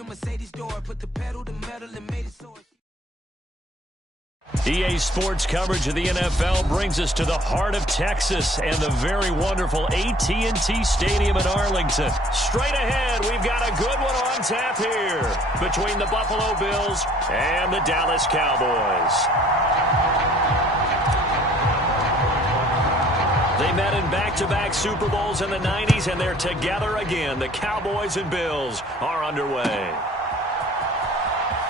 from Mercedes door, put the pedal to metal and made it so. EA Sports coverage of the NFL brings us to the heart of Texas and the very wonderful AT&T Stadium in Arlington. Straight ahead, we've got a good one on tap here between the Buffalo Bills and the Dallas Cowboys. They met in back-to-back Super Bowls in the 90s, and they're together again. The Cowboys and Bills are underway.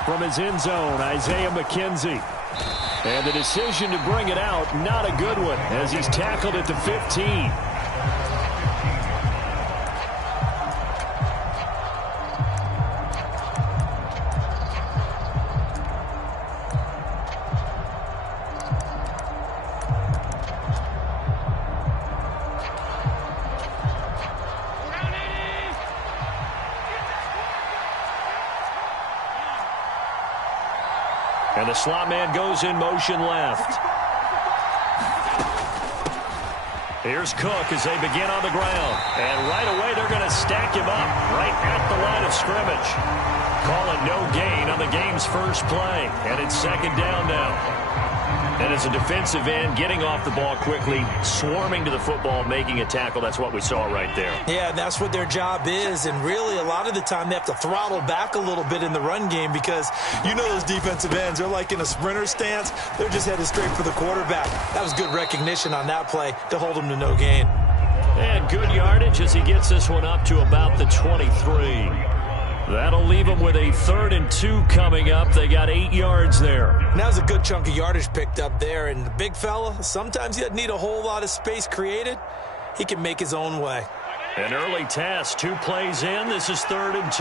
From his end zone, Isaiah McKenzie. And the decision to bring it out, not a good one, as he's tackled at the 15. And the slot man goes in motion left. Here's Cook as they begin on the ground. And right away, they're going to stack him up right at the line of scrimmage. Call it no gain on the game's first play. And it's second down now. And as a defensive end, getting off the ball quickly, swarming to the football, making a tackle, that's what we saw right there. Yeah, that's what their job is. And really, a lot of the time, they have to throttle back a little bit in the run game because you know those defensive ends, they're like in a sprinter stance. They're just headed straight for the quarterback. That was good recognition on that play to hold him to no gain. And good yardage as he gets this one up to about the 23. That'll leave them with a 3rd and 2 coming up. They got 8 yards there. That was a good chunk of yardage picked up there. And the big fella, sometimes he doesn't need a whole lot of space created. He can make his own way. An early task, 2 plays in. This is 3rd and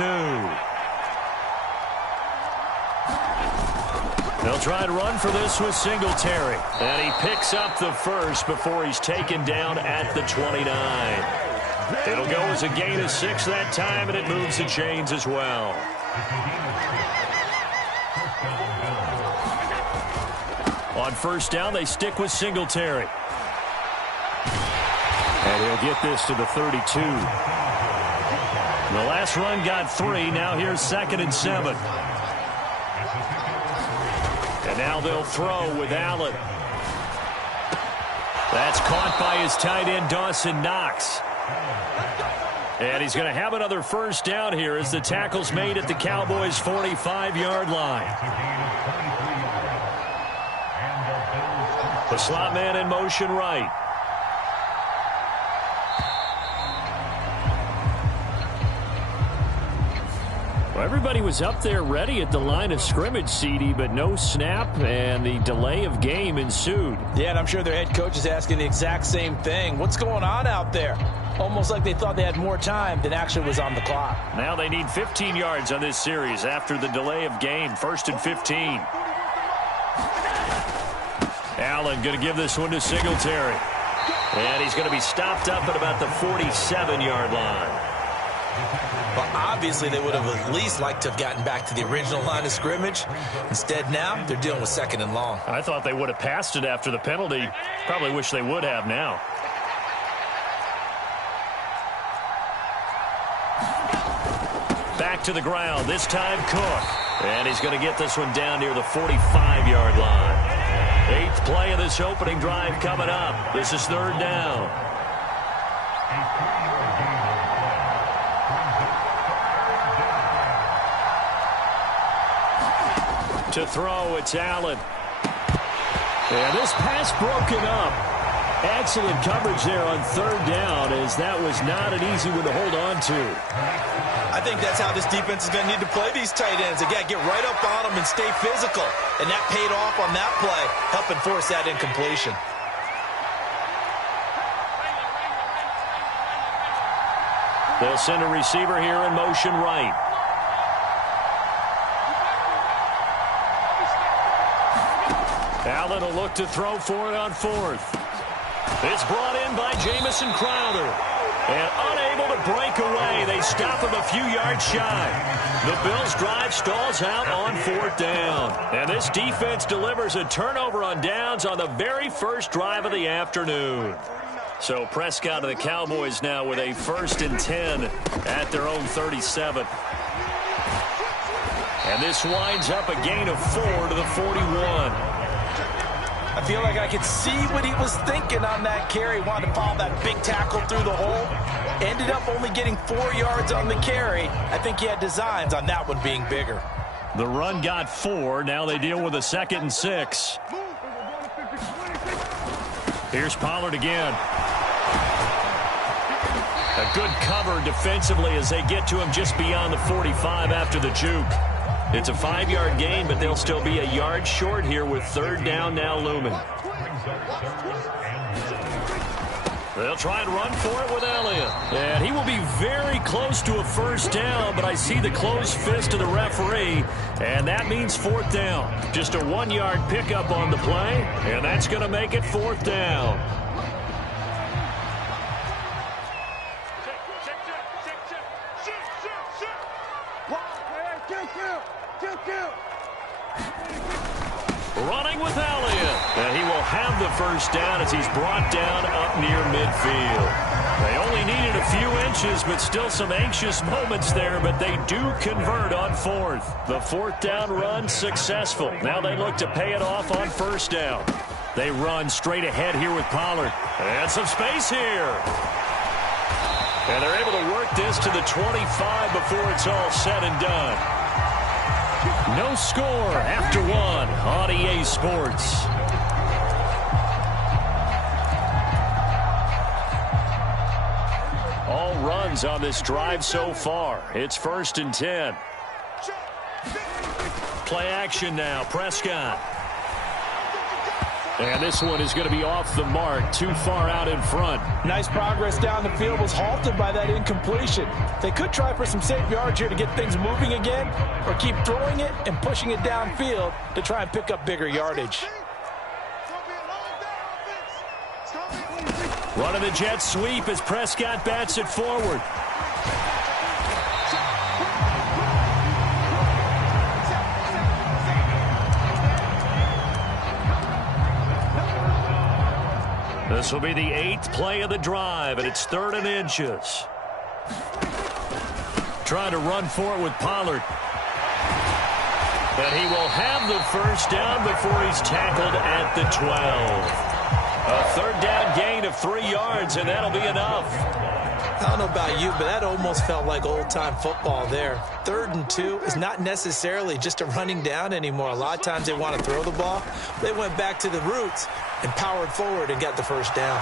2. They'll try and run for this with Singletary. And he picks up the first before he's taken down at the 29. It'll go as a gain of 6 that time, and it moves the chains as well. On first down, they stick with Singletary. And he'll get this to the 32. The last run got 3. Now here's 2nd and 7. And now they'll throw with Allen. That's caught by his tight end, Dawson Knox. And he's going to have another first down here as the tackle's made at the Cowboys' 45-yard line. The slot man in motion right. Well, everybody was up there ready at the line of scrimmage, CD, but no snap, and the delay of game ensued. Yeah, and I'm sure their head coach is asking the exact same thing. What's going on out there? Almost like they thought they had more time than actually was on the clock. Now they need 15 yards on this series after the delay of game. 1st and 15. Allen going to give this one to Singletary. And he's going to be stopped up at about the 47-yard line. Well, obviously they would have at least liked to have gotten back to the original line of scrimmage. Instead now, they're dealing with 2nd and long. I thought they would have passed it after the penalty. Probably wish they would have now. Back to the ground, this time Cook. And he's going to get this one down near the 45-yard line. 8th play of this opening drive coming up. This is 3rd down. To throw, it's Allen. And this pass broken up. Excellent coverage there on 3rd down, as that was not an easy one to hold on to. I think that's how this defense is going to need to play these tight ends. They got to get right up on them and stay physical. And that paid off on that play, helping force that incompletion. They'll send a receiver here in motion right. Allen will look to throw for it on 4th. It's brought in by Jamison Crowder. And unable to break away, they stop him a few yards shy. The Bills' drive stalls out on 4th down. And this defense delivers a turnover on downs on the very first drive of the afternoon. So Prescott of the Cowboys now with a 1st and 10 at their own 37. And this winds up a gain of 4 to the 41. I feel like I could see what he was thinking on that carry. Wanted to follow that big tackle through the hole. Ended up only getting 4 yards on the carry. I think he had designs on that one being bigger. The run got 4. Now they deal with a 2nd and 6. Here's Pollard again. A good cover defensively as they get to him just beyond the 45 after the juke. It's a 5-yard gain, but they'll still be a yard short here with 3rd down now looming. They'll try and run for it with Elliott. And he will be very close to a 1st down, but I see the closed fist of the referee, and that means 4th down. Just a 1-yard pickup on the play, and that's going to make it 4th down. Running with Elliott. And he will have the 1st down as he's brought down up near midfield. They only needed a few inches, but still some anxious moments there, but they do convert on 4th. The 4th down run successful. Now they look to pay it off on 1st down. They run straight ahead here with Pollard. And some space here. And they're able to work this to the 25 before it's all said and done. No score after 1 on EA Sports. All runs on this drive so far. It's 1st and 10. Play action now. Prescott. And this one is going to be off the mark, too far out in front. Nice progress down the field, was halted by that incompletion. They could try for some safe yards here to get things moving again, or keep throwing it and pushing it downfield to try and pick up bigger yardage. Running the jet sweep as Prescott bats it forward. This will be the 8th play of the drive, and it's 3rd and inches. Trying to run for it with Pollard. But he will have the 1st down before he's tackled at the 12. A 3rd down gain of 3 yards, and that'll be enough. I don't know about you, but that almost felt like old-time football there. 3rd and 2 is not necessarily just a running down anymore. A lot of times they want to throw the ball. They went back to the roots and powered forward and got the 1st down.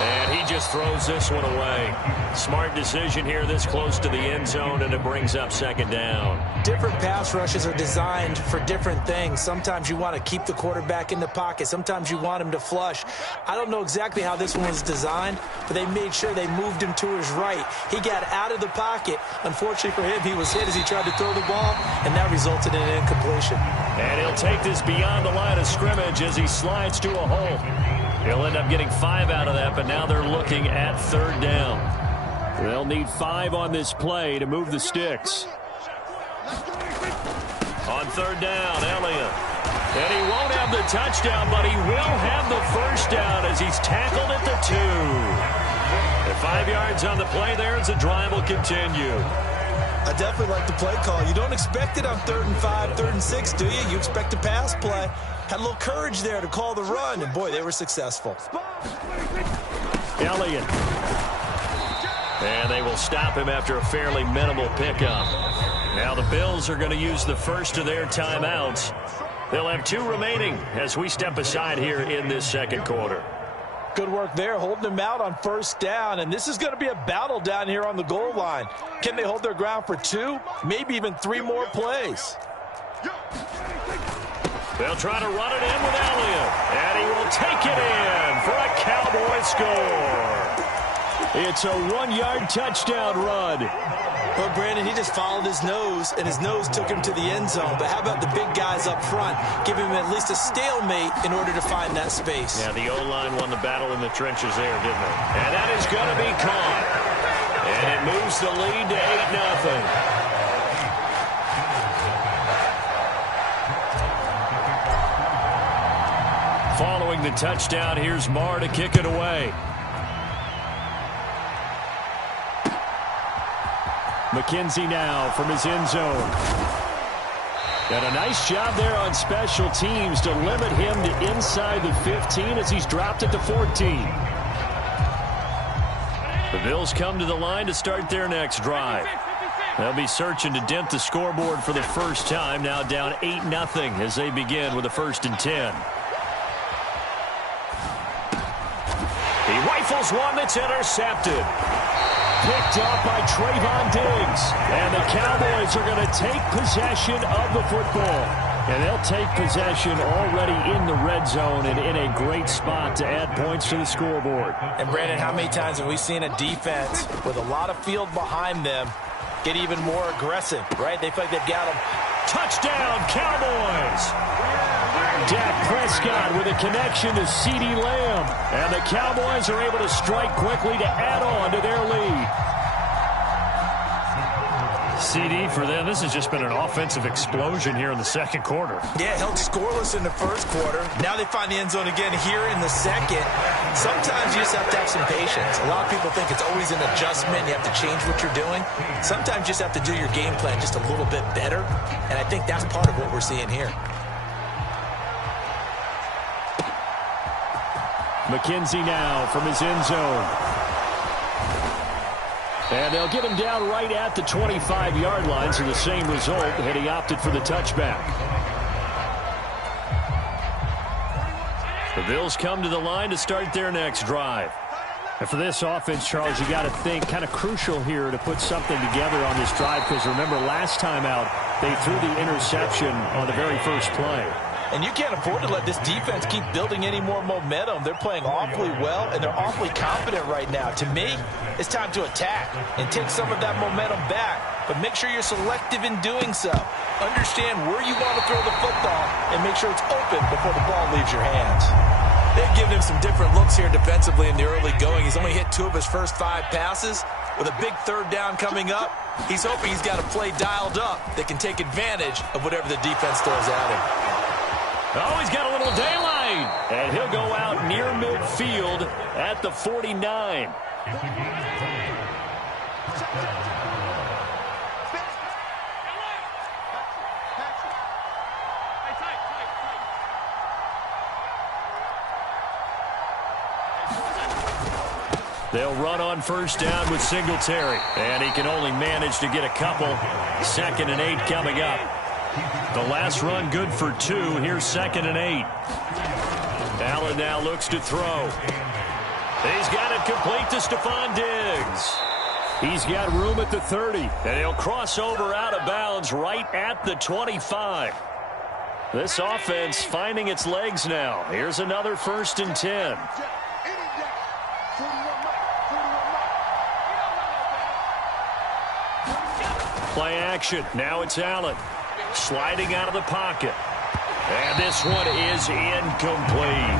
And he just throws this one away. Smart decision here this close to the end zone, and it brings up 2nd down. Different pass rushes are designed for different things. Sometimes you want to keep the quarterback in the pocket. Sometimes you want him to flush. I don't know exactly how this one was designed, but they made sure they moved him to his right. He got out of the pocket. Unfortunately for him, he was hit as he tried to throw the ball, and that resulted in an incompletion. And he'll take this beyond the line of scrimmage as he slides to a hole. He'll end up getting 5 out of that, but now they're looking at 3rd down. They'll need 5 on this play to move the sticks. On 3rd down, Elliott. And he won't have the touchdown, but he will have the 1st down as he's tackled at the 2. And 5 yards on the play there as the drive will continue. I definitely like the play call. You don't expect it on 3rd and 5, 3rd and 6, do you? You expect a pass play. Had a little courage there to call the run, and boy, they were successful. Elliott. And they will stop him after a fairly minimal pickup. Now the Bills are going to use the first of their timeouts. They'll have 2 remaining as we step aside here in this 2nd quarter. Good work there, holding them out on 1st down, and this is going to be a battle down here on the goal line. Can they hold their ground for 2, maybe even 3 more plays? They'll try to run it in with Elliott, and he will take it in for a Cowboy score. It's a 1-yard touchdown run. Well, Brandon, he just followed his nose, and his nose took him to the end zone. But how about the big guys up front? Give him at least a stalemate in order to find that space. Yeah, the O-line won the battle in the trenches there, didn't it? And that is going to be caught. And it moves the lead to 8-0. Following the touchdown, here's Marr to kick it away. McKenzie now from his end zone. And a nice job there on special teams to limit him to inside the 15 as he's dropped it to 14. The Bills come to the line to start their next drive. They'll be searching to dent the scoreboard for the first time, now down 8-0 as they begin with a 1st and 10. He rifles one that's intercepted. Picked off by Trayvon Diggs. And the Cowboys are going to take possession of the football. And they'll take possession already in the red zone and in a great spot to add points to the scoreboard. And, Brandon, how many times have we seen a defense with a lot of field behind them get even more aggressive, right? They feel like they've got them. Touchdown, Cowboys! Dak Prescott with a connection to CeeDee Lamb. And the Cowboys are able to strike quickly to add on to their lead. CD for them, this has just been an offensive explosion here in the second quarter. Yeah, held scoreless in the first quarter. Now they find the end zone again here in the second. Sometimes you just have to have some patience. A lot of people think it's always an adjustment. You have to change what you're doing. Sometimes you just have to do your game plan just a little bit better. And I think that's part of what we're seeing here. McKenzie now from his end zone. And they'll get him down right at the 25-yard line, so the same result, and he opted for the touchback. The Bills come to the line to start their next drive. And for this offense, Charles, you got to think kind of crucial here to put something together on this drive, because remember, last time out, they threw the interception on the very first play. And you can't afford to let this defense keep building any more momentum. They're playing awfully well, and they're awfully confident right now. To me, it's time to attack and take some of that momentum back. But make sure you're selective in doing so. Understand where you want to throw the football and make sure it's open before the ball leaves your hands. They've given him some different looks here defensively in the early going. He's only hit 2 of his first 5 passes. With a big third down coming up, he's hoping he's got a play dialed up that can take advantage of whatever the defense throws at him. Oh, he's got a little daylight. And he'll go out near midfield at the 49. They'll run on first down with Singletary. And he can only manage to get a couple. 2nd and 8 coming up. The last run good for 2. Here's 2nd and 8. Allen now looks to throw. He's got it complete to Stephon Diggs. He's got room at the 30. And he'll cross over out of bounds right at the 25. This offense finding its legs now. Here's another 1st and 10. Play action. Now it's Allen. Sliding out of the pocket. And this one is incomplete.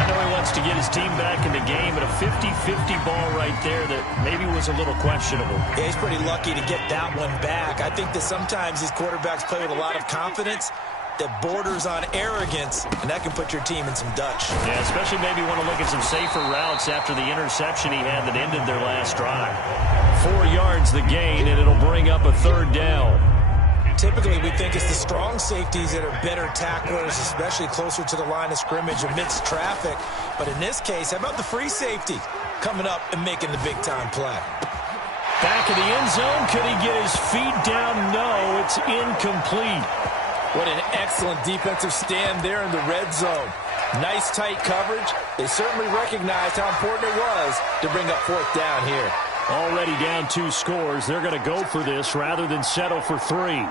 I know he wants to get his team back in the game, but a 50-50 ball right there that maybe was a little questionable. Yeah, he's pretty lucky to get that one back. I think that sometimes these quarterbacks play with a lot of confidence that borders on arrogance, and that can put your team in some Dutch. Yeah, especially maybe want to look at some safer routes after the interception he had that ended their last drive. 4 yards the gain, and it'll bring up a 3rd down. Typically, we think it's the strong safeties that are better tacklers, especially closer to the line of scrimmage amidst traffic. But in this case, how about the free safety coming up and making the big-time play? Back in the end zone. Could he get his feet down? No, it's incomplete. What an excellent defensive stand there in the red zone. Nice tight coverage. They certainly recognized how important it was to bring up 4th down here. Already down 2 scores. They're going to go for this rather than settle for 3.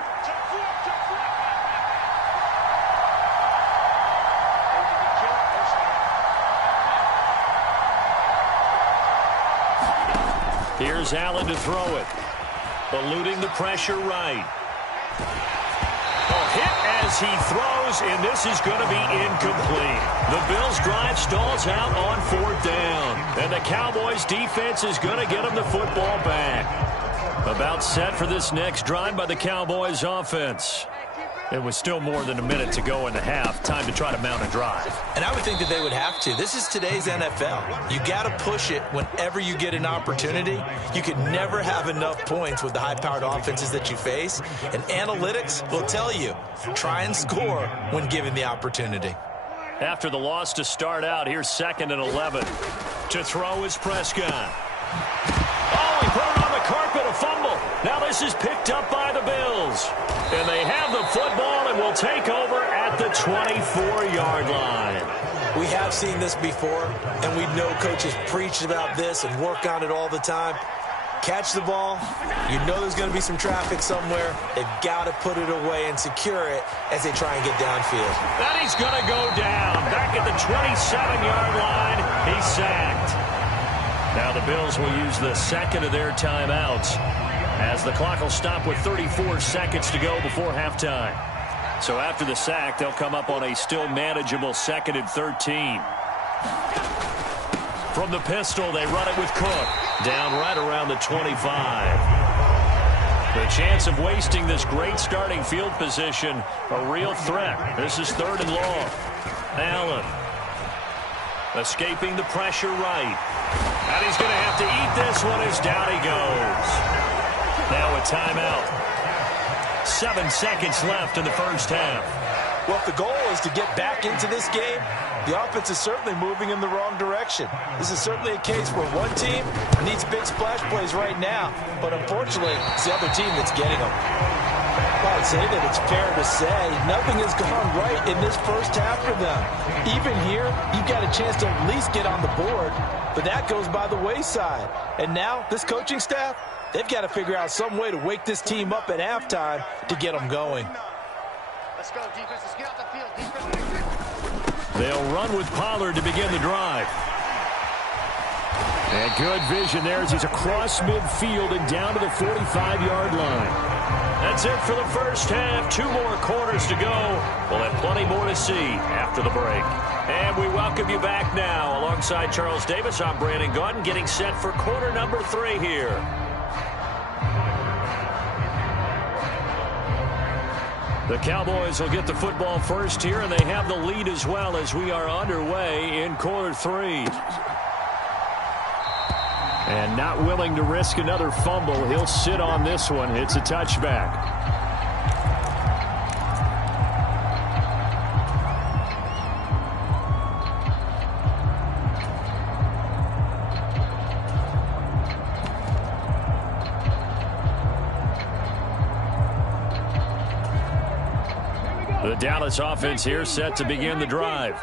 Here's Allen to throw it. Eluding the pressure right. Hit as he throws, and this is going to be incomplete. The Bills' drive stalls out on 4th down. And the Cowboys' defense is going to get them the football back. About set for this next drive by the Cowboys' offense. It was still more than a minute to go in the half. Time to try to mount a drive. And I would think that they would have to. This is today's NFL. You got to push it whenever you get an opportunity. You can never have enough points with the high-powered offenses that you face. And analytics will tell you, try and score when given the opportunity. After the loss to start out, here's 2nd and 11. To throw is Prescott. Oh, he put it on the carpet, a fumble. Now this is picked up by the Bills. And they have the football and will take over at the 24-yard line. We have seen this before, and we know coaches preach about this and work on it all the time. Catch the ball. You know there's going to be some traffic somewhere. They've got to put it away and secure it as they try and get downfield. That he's going to go down. Back at the 27-yard line, he's sacked. Now the Bills will use the second of their timeouts as the clock will stop with 34 seconds to go before halftime. So after the sack, they'll come up on a still manageable 2nd and 13. From the pistol, they run it with Cook. Down right around the 25. The chance of wasting this great starting field position, a real threat. This is 3rd and long. Allen escaping the pressure right. And he's going to have to eat this one as down he goes. Now a timeout. 7 seconds left in the first half. Well, if the goal is to get back into this game, the offense is certainly moving in the wrong direction. This is certainly a case where one team needs big splash plays right now, but unfortunately, it's the other team that's getting them. Well, I'd say that it's fair to say nothing has gone right in this first half for them. Even here, you've got a chance to at least get on the board, but that goes by the wayside. And now, this coaching staff, they've got to figure out some way to wake this team up at halftime to get them going. Let's go, defense. Let's get off the field. Defense. They'll run with Pollard to begin the drive. And good vision there as he's across midfield and down to the 45-yard line. That's it for the first half. 2 more quarters to go. We'll have plenty more to see after the break. And we welcome you back now. Alongside Charles Davis, I'm Brandon Gaudin, getting set for quarter number 3 here. The Cowboys will get the football first here, and they have the lead as well as we are underway in quarter 3. And not willing to risk another fumble, he'll sit on this one. It's a touchback. The Dallas offense here set to begin the drive.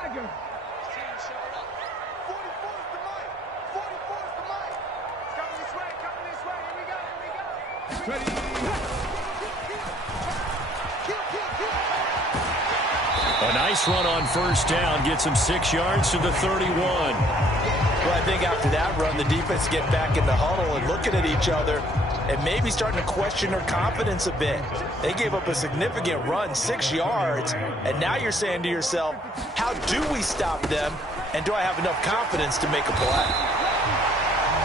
A nice run on first down gets him 6 yards to the 31. Well, I think after that run, the defense get back in the huddle and looking at each other and maybe starting to question their confidence a bit. They gave up a significant run, 6 yards, and now you're saying to yourself, how do we stop them, and do I have enough confidence to make a play?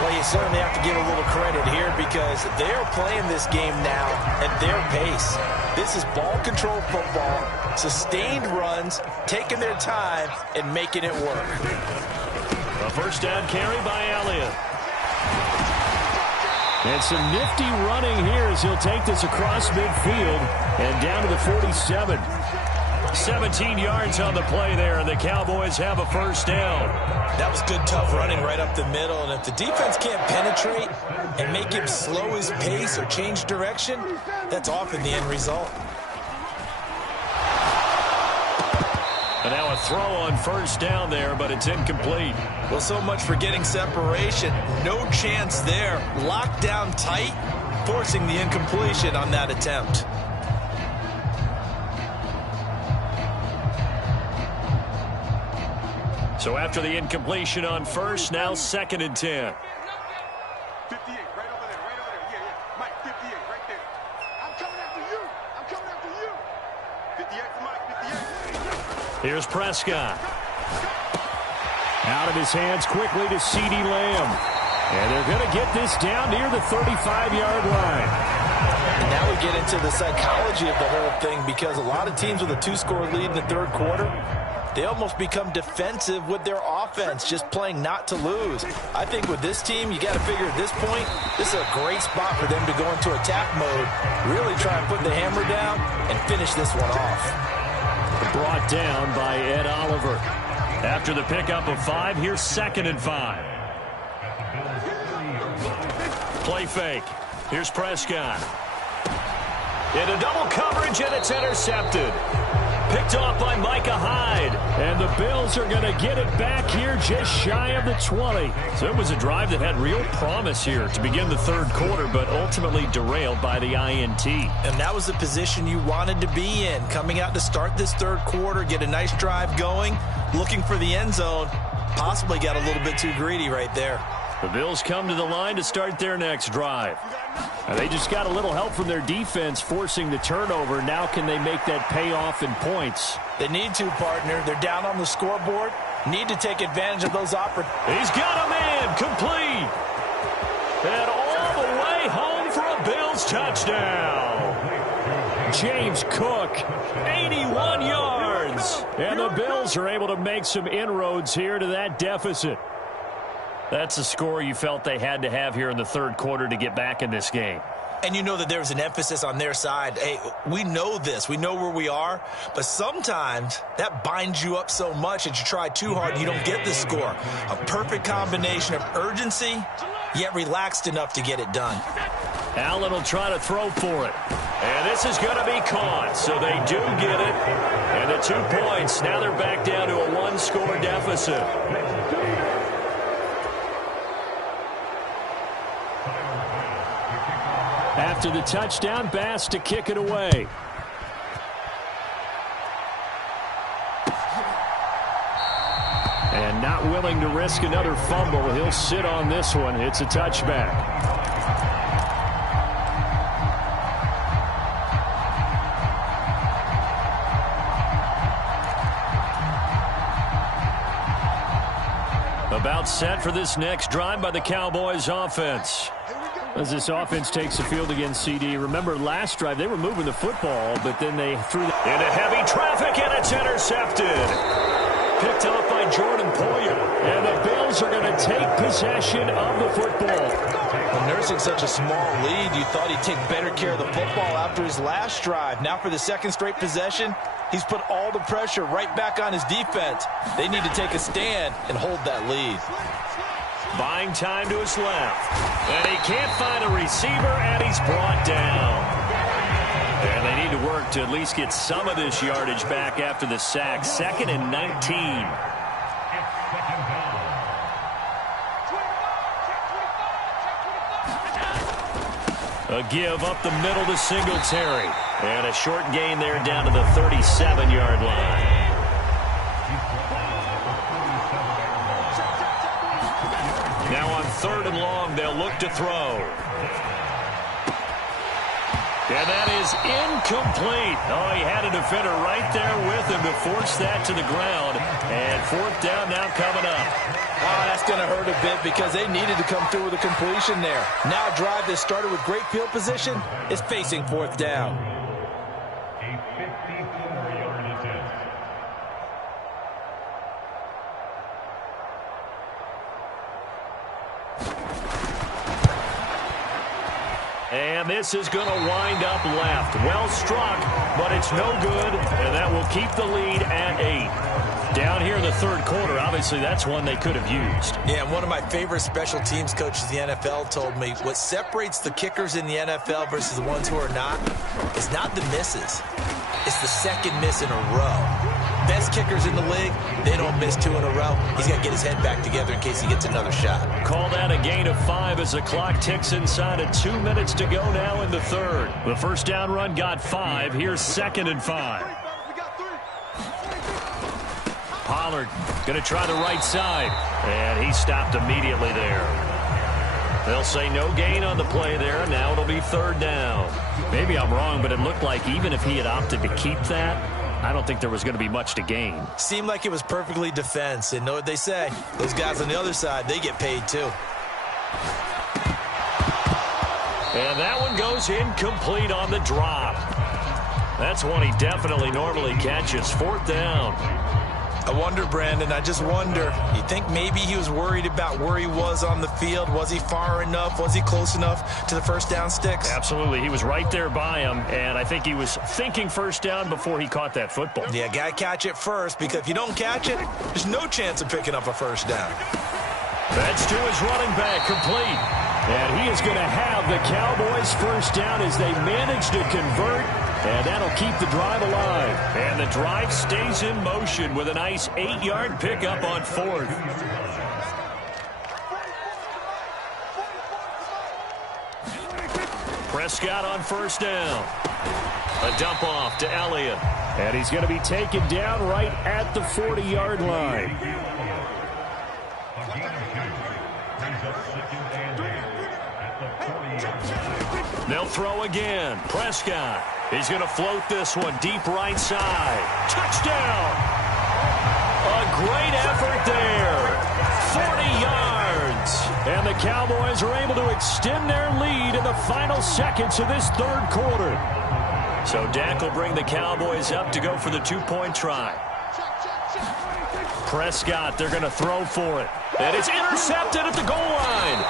Well, you certainly have to give a little credit here because they're playing this game now at their pace. This is ball control football, sustained runs, taking their time, and making it work. A first down carry by Elliott. And some nifty running here as he'll take this across midfield and down to the 47. 17 yards on the play there, and the Cowboys have a first down. That was good, tough running right up the middle, and if the defense can't penetrate and make him slow his pace or change direction, that's often the end result. And now a throw on first down there, but it's incomplete. Well, so much for getting separation. No chance there. Locked down tight, forcing the incompletion on that attempt. So after the incompletion on first, now 2nd and 10. 58, right over there, right over there. Yeah, yeah. Mike, 58, right there. I'm coming after you. I'm coming after you. 58 for Mike, 58. Here's Prescott. Out of his hands quickly to CeeDee Lamb. And they're going to get this down near the 35-yard line. And now we get into the psychology of the whole thing, because a lot of teams with a 2-score lead in the third quarter, they almost become defensive with their offense, just playing not to lose. I think with this team, you got to figure at this point, this is a great spot for them to go into attack mode, really try and put the hammer down and finish this one off. Brought down by Ed Oliver. After the pickup of 5, here's 2nd and 5. Play fake. Here's Prescott. Into double coverage, and it's intercepted. Picked off by Micah Hyde. And the Bills are going to get it back here just shy of the 20. So it was a drive that had real promise here to begin the third quarter, but ultimately derailed by the INT. And that was the position you wanted to be in, coming out to start this third quarter, get a nice drive going, looking for the end zone. Possibly got a little bit too greedy right there. The Bills come to the line to start their next drive. And they just got a little help from their defense forcing the turnover. Now can they make that pay off in points? They need to, partner. They're down on the scoreboard. Need to take advantage of those opportunities. He's got a man complete. And all the way home for a Bills touchdown. James Cook, 81 yards. And the Bills are able to make some inroads here to that deficit. That's a score you felt they had to have here in the third quarter to get back in this game. And you know that there's an emphasis on their side. Hey, we know this. We know where we are. But sometimes that binds you up so much that you try too hard and you don't get the score. A perfect combination of urgency, yet relaxed enough to get it done. Allen will try to throw for it. And this is going to be caught. So they do get it. And the 2 points. Now they're back down to a 1-score deficit. After the touchdown, Bass to kick it away. And not willing to risk another fumble. He'll sit on this one. It's a touchback. About set for this next drive by the Cowboys offense. As this offense takes the field against CD. Remember, last drive, they were moving the football, but then they threw it into heavy traffic, and it's intercepted. Picked up by Jordan Poyer. And the Bills are going to take possession of the football. Well, nursing such a small lead, you thought he'd take better care of the football after his last drive. Now for the second straight possession, he's put all the pressure right back on his defense. They need to take a stand and hold that lead. Buying time to his left. And he can't find a receiver, and he's brought down. And they need to work to at least get some of this yardage back after the sack. 2nd and 19. A give up the middle to Singletary. And a short gain there down to the 37-yard line. Now on 3rd and long, they'll look to throw. And that is incomplete. Oh, he had a defender right there with him to force that to the ground. And 4th down now coming up. Oh, that's going to hurt a bit because they needed to come through with a completion there. Now a drive that started with great field position is facing 4th down. And this is going to wind up left. Well struck, but it's no good, and that will keep the lead at 8. Down here in the third quarter, obviously that's one they could have used. Yeah, and one of my favorite special teams coaches in the NFL told me what separates the kickers in the NFL versus the ones who are not is not the misses. It's the second miss in a row. Best kickers in the league, they don't miss 2 in a row. He's got to get his head back together in case he gets another shot. Call that a gain of 5 as the clock ticks inside of 2 minutes to go now in the third. The first down run got 5. Here's 2nd and 5. Pollard going to try the right side. And he stopped immediately there. They'll say no gain on the play there. Now it'll be 3rd down. Maybe I'm wrong, but it looked like even if he had opted to keep that, I don't think there was going to be much to gain. Seemed like it was perfectly defense. And know what they say? Those guys on the other side, they get paid too. And that one goes incomplete on the drop. That's one he definitely normally catches. 4th down. I wonder, Brandon, I just wonder, you think maybe he was worried about where he was on the field? Was he far enough? Was he close enough to the first down sticks? Absolutely. He was right there by him, and I think he was thinking first down before he caught that football. Yeah, got to catch it first, because if you don't catch it, there's no chance of picking up a first down. That's to his running back, complete. And he is going to have the Cowboys first down as they manage to convert. And that'll keep the drive alive. And the drive stays in motion with a nice 8-yard pickup on 4th. Prescott on first down. A dump off to Elliott. And he's going to be taken down right at the 40-yard line. They'll throw again. Prescott. He's going to float this one deep right side. Touchdown! A great effort there. 40 yards. And the Cowboys are able to extend their lead in the final seconds of this 3rd quarter. So Dak will bring the Cowboys up to go for the 2-point try. Prescott, they're going to throw for it. And it's intercepted at the goal line.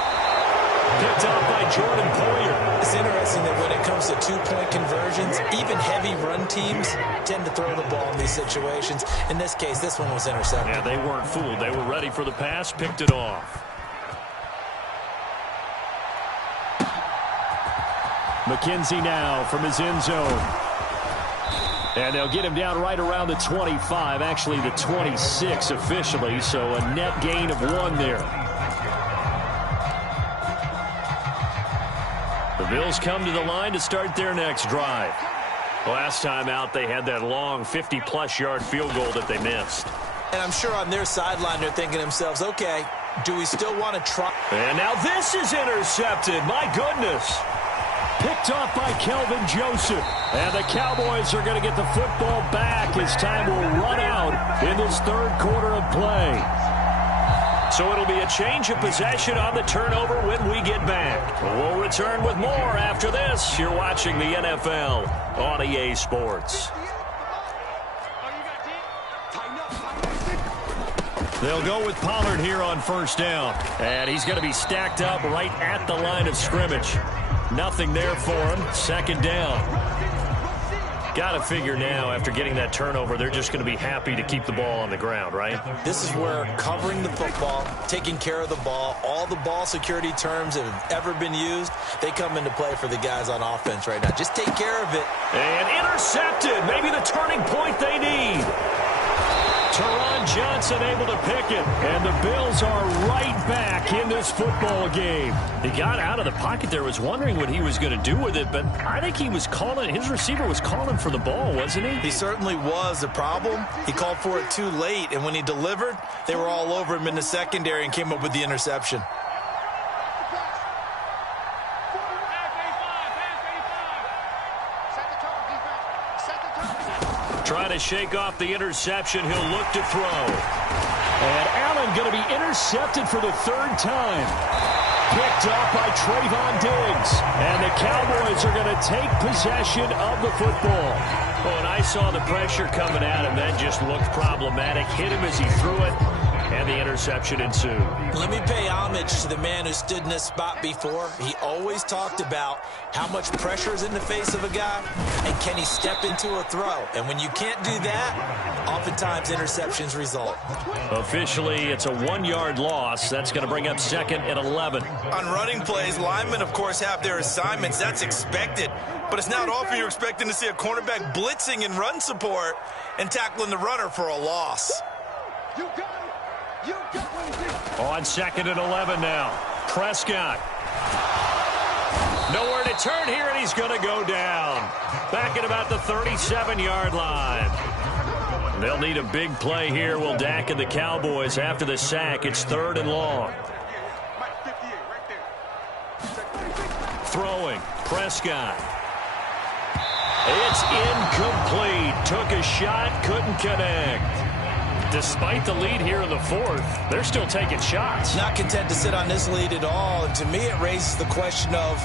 Picked up by Jordan Poyer. It's interesting that when it comes to 2-point conversions, even heavy run teams tend to throw the ball in these situations. In this case, this one was intercepted. Yeah, they weren't fooled. They were ready for the pass, picked it off. McKenzie now from his end zone. And they'll get him down right around the 25, actually the 26 officially, so a net gain of 1 there. The Bills come to the line to start their next drive. Last time out, they had that long 50-plus yard field goal that they missed. And I'm sure on their sideline, they're thinking to themselves, okay, do we still want to try? And now this is intercepted. My goodness. Picked off by Kelvin Joseph. And the Cowboys are going to get the football back as time will run out in this 3rd quarter of play. So it'll be a change of possession on the turnover when we get back. We'll return with more after this. You're watching the NFL on EA Sports. They'll go with Pollard here on first down. And he's going to be stacked up right at the line of scrimmage. Nothing there for him. 2nd down. Got to figure now, after getting that turnover, they're just going to be happy to keep the ball on the ground, right? This is where covering the football, taking care of the ball, all the ball security terms that have ever been used, they come into play for the guys on offense right now. Just take care of it. And intercepted. Maybe the turning point they need. Teron Johnson able to pick it. And the Bills are right back in this football game. He got out of the pocket there, was wondering what he was going to do with it, but I think he was calling, his receiver was calling for the ball, wasn't he? He certainly was. The problem, he called for it too late, and when he delivered, they were all over him in the secondary and came up with the interception. Trying to shake off the interception. He'll look to throw. And Allen going to be intercepted for the 3rd time. Picked up by Trayvon Diggs. And the Cowboys are going to take possession of the football. Oh, and I saw the pressure coming at him. That just looked problematic. Hit him as he threw it. And the interception ensued. Let me pay homage to the man who stood in this spot before. He always talked about how much pressure is in the face of a guy and can he step into a throw. And when you can't do that, oftentimes interceptions result. Officially, it's a 1-yard loss. That's going to bring up 2nd and 11. On running plays, linemen, of course, have their assignments. That's expected. But it's not often you're expecting to see a cornerback blitzing in run support and tackling the runner for a loss. You got it. You got it. On 2nd and 11 now. Prescott. Nowhere to turn here, and he's going to go down. Back at about the 37-yard line. They'll need a big play here. Will Dak and the Cowboys after the sack. It's 3rd and long. Throwing. Prescott. It's incomplete. Took a shot, couldn't connect. Despite the lead here in the 4th, they're still taking shots. Not content to sit on this lead at all. And to me, it raises the question of,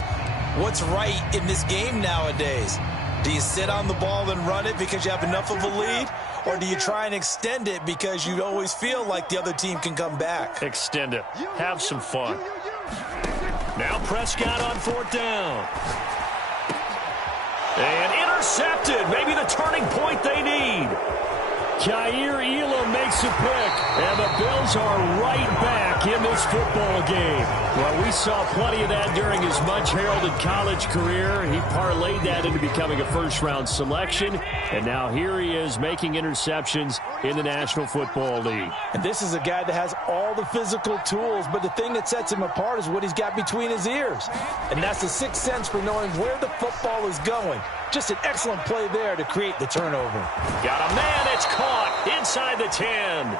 What's right in this game nowadays? Do you sit on the ball and run it because you have enough of a lead? Or do you try and extend it because you always feel like the other team can come back? Extend it. Have some fun. Now Prescott on 4th down. And intercepted. Maybe the turning point they need. Jair Elam makes a pick, and the Bills are right back in this football game. Well, we saw plenty of that during his much-heralded college career. He parlayed that into becoming a first-round selection, and now here he is making interceptions in the National Football League. And this is a guy that has all the physical tools, but the thing that sets him apart is what he's got between his ears. And that's the sixth sense for knowing where the football is going. Just an excellent play there to create the turnover. Got a man, it's caught inside the 10.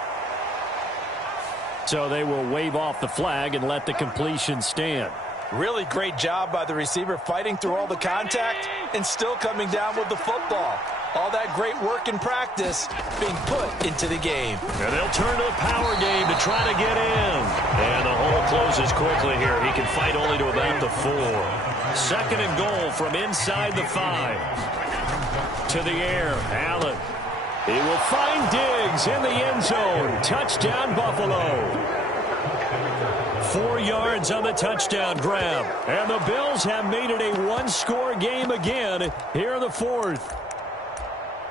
So they will wave off the flag and let the completion stand. Really great job by the receiver fighting through all the contact and still coming down with the football. All that great work in practice being put into the game. And they'll turn to the power game to try to get in. And the hole closes quickly here. He can fight only to about the 4. 2nd and goal from inside the 5. To the air, Allen. He will find Diggs in the end zone. Touchdown, Buffalo. 4 yards on the touchdown grab. And the Bills have made it a one-score game again here in the 4th.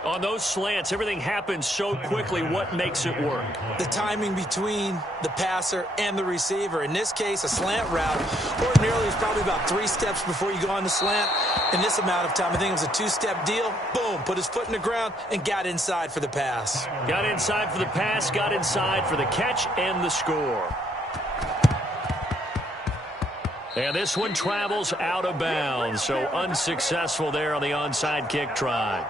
On those slants, everything happens so quickly. What makes it work? The timing between the passer and the receiver. In this case, a slant route ordinarily is probably about 3 steps before you go on the slant. In this amount of time, I think it was a 2-step deal. Boom, put his foot in the ground and got inside for the pass. Got inside for the pass, got inside for the catch and the score. And this one travels out of bounds, so unsuccessful there on the onside kick try.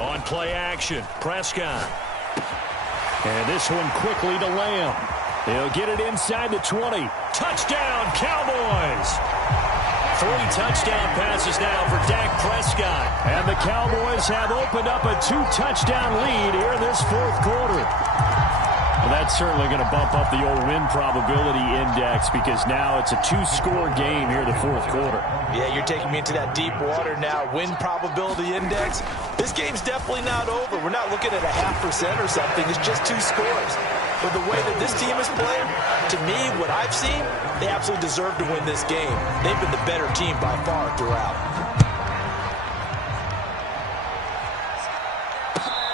On play action, Prescott. And this one quickly to Lamb. He'll get it inside the 20. Touchdown, Cowboys! 3 touchdown passes now for Dak Prescott. And the Cowboys have opened up a 2-touchdown lead here in this 4th quarter. Well, that's certainly going to bump up the old win probability index because now it's a 2-score game here in the 4th quarter. Yeah, you're taking me into that deep water now. Win probability index. This game's definitely not over. We're not looking at a 0.5% or something. It's just 2 scores. But the way that this team is playing, to me, what I've seen, they absolutely deserve to win this game. They've been the better team by far throughout.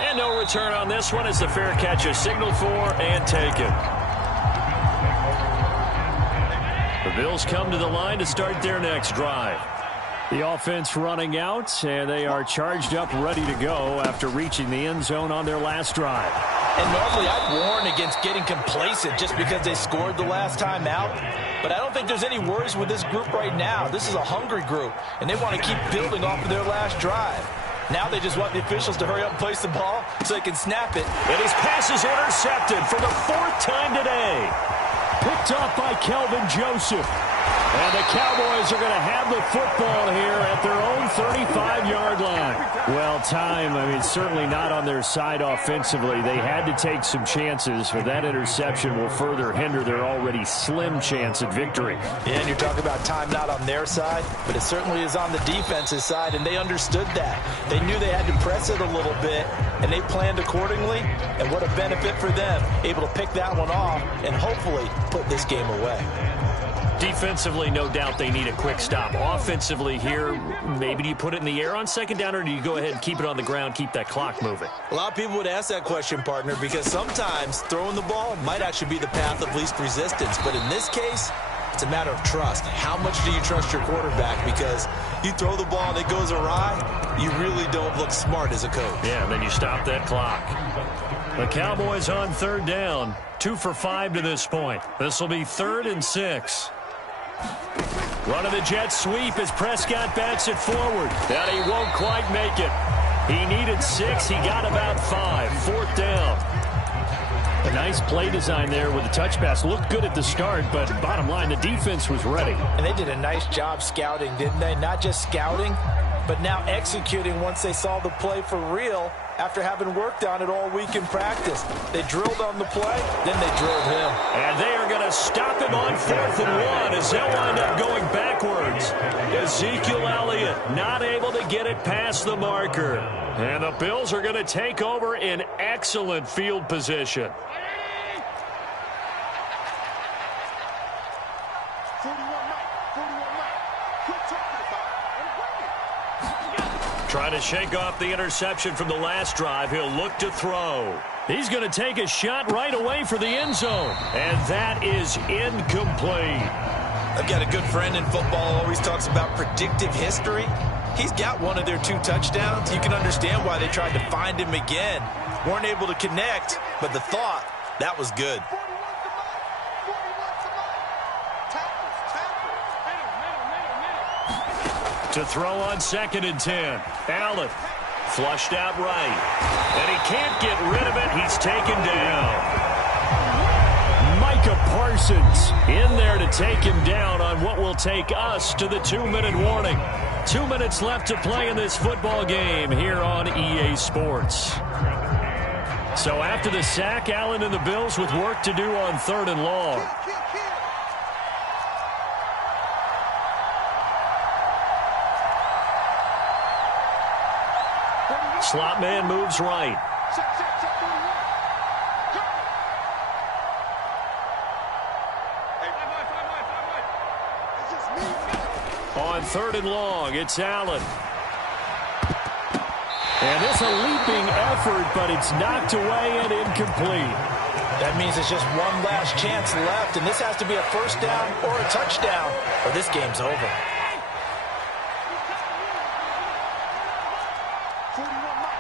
And no return on this one as the fair catch is signaled for and taken. The Bills come to the line to start their next drive. The offense running out, and they are charged up, ready to go after reaching the end zone on their last drive. And normally I'd warn against getting complacent just because they scored the last time out. But I don't think there's any worries with this group right now. This is a hungry group, and they want to keep building off of their last drive. Now they just want the officials to hurry up and place the ball so they can snap it. And his pass is intercepted for the 4th time today. Picked off by Kelvin Joseph. And the Cowboys are going to have the football here at their own 35-yard line. Well, certainly not on their side offensively. They had to take some chances, but that interception will further hinder their already slim chance at victory. Yeah, and you're talking about time not on their side, but it certainly is on the defense's side, and they understood that. They knew they had to press it a little bit, and they planned accordingly, and what a benefit for them, able to pick that one off and hopefully put this game away. Defensively, no doubt they need a quick stop. Offensively here, maybe do you put it in the air on 2nd down, or do you go ahead and keep it on the ground, keep that clock moving? A lot of people would ask that question, partner, because sometimes throwing the ball might actually be the path of least resistance. But in this case, it's a matter of trust. How much do you trust your quarterback? Because you throw the ball and it goes awry, you really don't look smart as a coach. Yeah, and then you stop that clock. The Cowboys on 3rd down, 2 for 5 to this point. This will be 3rd and 6. Run of the jet sweep as Prescott bats it forward. And he won't quite make it. He needed 6. He got about 5. 4th down. A nice play design there with the touch pass. Looked good at the start, but bottom line, the defense was ready. And they did a nice job scouting, didn't they? Not just scouting, but now executing once they saw the play for real after having worked on it all week in practice. They drilled on the play, then they drilled him. And they are going to stop him on 4th and 1 as they'll wind up going backwards. Ezekiel Elliott not able to get it past the marker. And the Bills are going to take over in excellent field position. 41 Mike. Quit talking about it and bring it. Trying to shake off the interception from the last drive. He'll look to throw. He's going to take a shot right away for the end zone. And that is incomplete. I've got a good friend in football, always talks about predictive history. He's got one of their 2 touchdowns. You can understand why they tried to find him again. Weren't able to connect, but the thought, that was good. 41 To throw on 2nd and 10. Allen flushed out right. And he can't get rid of it. He's taken down. Micah Parsons in there to take him down on what will take us to the 2-minute warning. 2 minutes left to play in this football game here on EA Sports. So after the sack, Allen and the Bills with work to do on 3rd and long. Slot man moves right. On 3rd and long, it's Allen. And it's a leaping effort, but it's knocked away and incomplete. That means it's just one last chance left, and this has to be a 1st down or a touchdown, or this game's over. 41 Mike.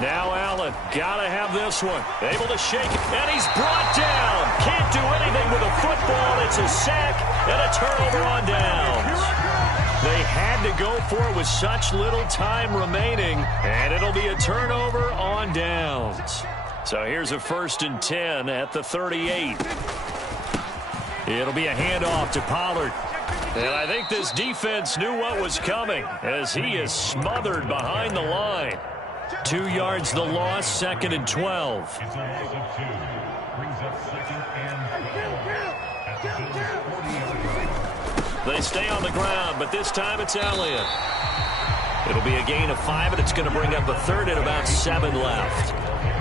Now Allen, gotta have this one. Able to shake it, and he's brought down. Can't do anything with a football. It's a sack and a turnover on downs. They had to go for it with such little time remaining, and it'll be a turnover on downs. So here's a 1st and 10 at the 38. It'll be a handoff to Pollard. And I think this defense knew what was coming as he is smothered behind the line. 2 yards the loss, 2nd and 12. They stay on the ground, but this time it's Elliott. It'll be a gain of 5, and it's going to bring up a 3rd and about 7 left.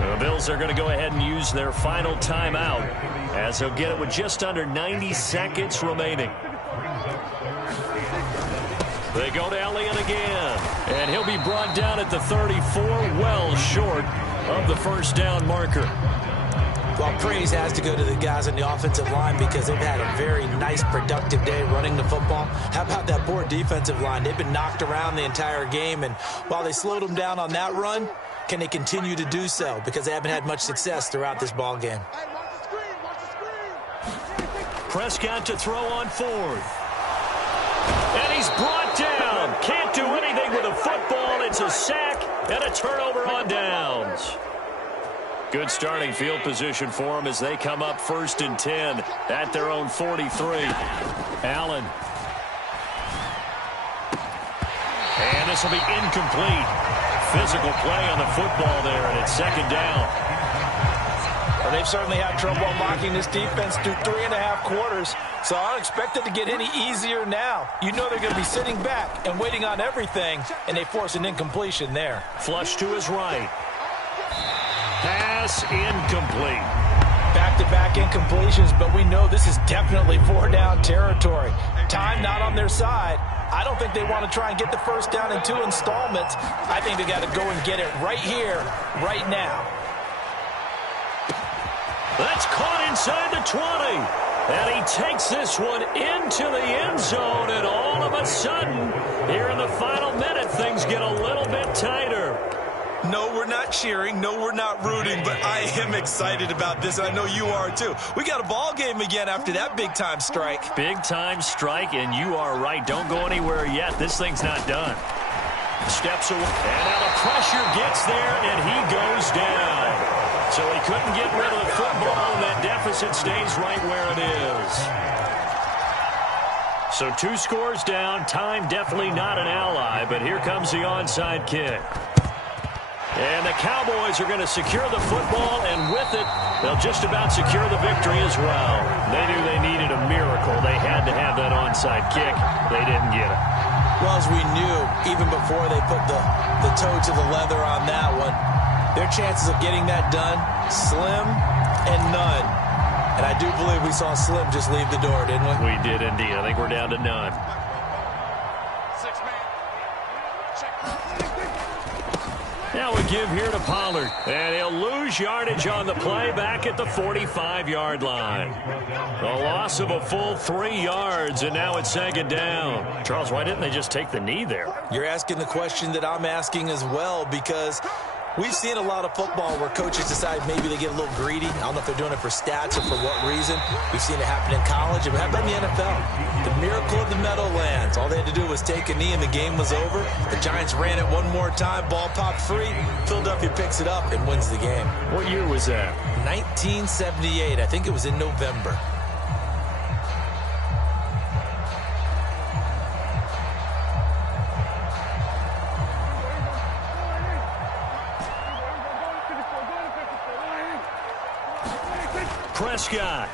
The Bills are going to go ahead and use their final timeout as they'll get it with just under 90 seconds remaining. They go to Elliott again, and he'll be brought down at the 34, well short of the 1st down marker. Well, praise has to go to the guys on the offensive line because they've had a very nice, productive day running the football. How about that poor defensive line? They've been knocked around the entire game, and while they slowed them down on that run, can they continue to do so? Because they haven't had much success throughout this ball game. Prescott to throw on 4th. And he's brought down. Can't do anything with a football. It's a sack and a turnover on downs. Good starting field position for them as they come up 1st and 10 at their own 43. Allen. And this will be incomplete. Physical play on the football there, and it's 2nd down. Well, they've certainly had trouble unlocking this defense through 3.5 quarters, so I don't expect it to get any easier now. You know they're going to be sitting back and waiting on everything, and they force an incompletion there. Flush to his right. Pass incomplete. Back-to-back incompletions, but we know this is definitely 4-down territory. Time not on their side. I don't think they want to try and get the 1st down in 2 installments. I think they got to go and get it right here, right now. That's caught inside the 20. And he takes this one into the end zone, and all of a sudden, here in the final minute, things get a little bit tighter. No, we're not cheering. No, we're not rooting. But I am excited about this, and I know you are too. We got a ball game again after that big-time strike. Big-time strike, and you are right. Don't go anywhere yet. This thing's not done. Steps away, and now the pressure gets there, and he goes down. So he couldn't get rid of the football, and that deficit stays right where it is. So 2 scores down. Time definitely not an ally, but here comes the onside kick. And the Cowboys are going to secure the football, and with it, they'll just about secure the victory as well. They knew they needed a miracle. They had to have that onside kick. They didn't get it. Well, as we knew, even before they put the toe to the leather on that one, their chances of getting that done, slim and none. And I do believe we saw Slim just leave the door, didn't we? We did indeed. I think we're down to none. Now we give here to Pollard, and he'll lose yardage on the play back at the 45-yard line. A loss of a full 3 yards, and now it's 2nd down. Charles, why didn't they just take the knee there? You're asking the question that I'm asking as well, because we've seen a lot of football where coaches decide maybe they get a little greedy. I don't know if they're doing it for stats or for what reason. We've seen it happen in college. It happened in the NFL. The miracle of the Meadowlands. All they had to do was take a knee and the game was over. The Giants ran it one more time. Ball popped free. Philadelphia picks it up and wins the game. What year was that? 1978. I think it was in November. Prescott.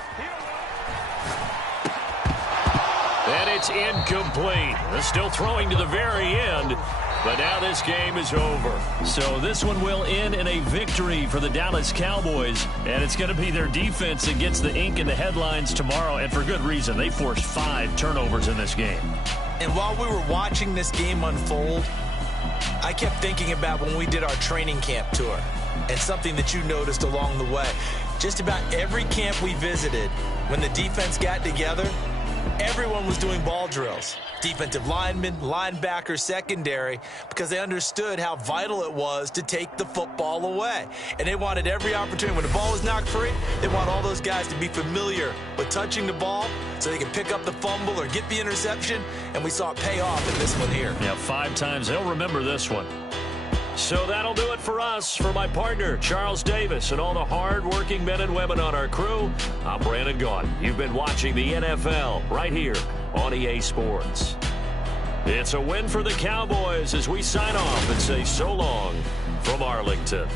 And it's incomplete. They're still throwing to the very end, but now this game is over. So this one will end in a victory for the Dallas Cowboys, and it's going to be their defense that gets the ink in the headlines tomorrow, and for good reason. They forced 5 turnovers in this game. And while we were watching this game unfold, I kept thinking about when we did our training camp tour and something that you noticed along the way. Just about every camp we visited, when the defense got together, everyone was doing ball drills. Defensive linemen, linebackers, secondary, because they understood how vital it was to take the football away. And they wanted every opportunity. When the ball was knocked free, they want all those guys to be familiar with touching the ball so they can pick up the fumble or get the interception. And we saw it pay off in this one here. Yeah, 5 times. They'll remember this one. So that'll do it for us. For my partner, Charles Davis, and all the hard-working men and women on our crew, I'm Brandon Gaudin. You've been watching the NFL right here on EA Sports. It's a win for the Cowboys as we sign off and say so long from Arlington.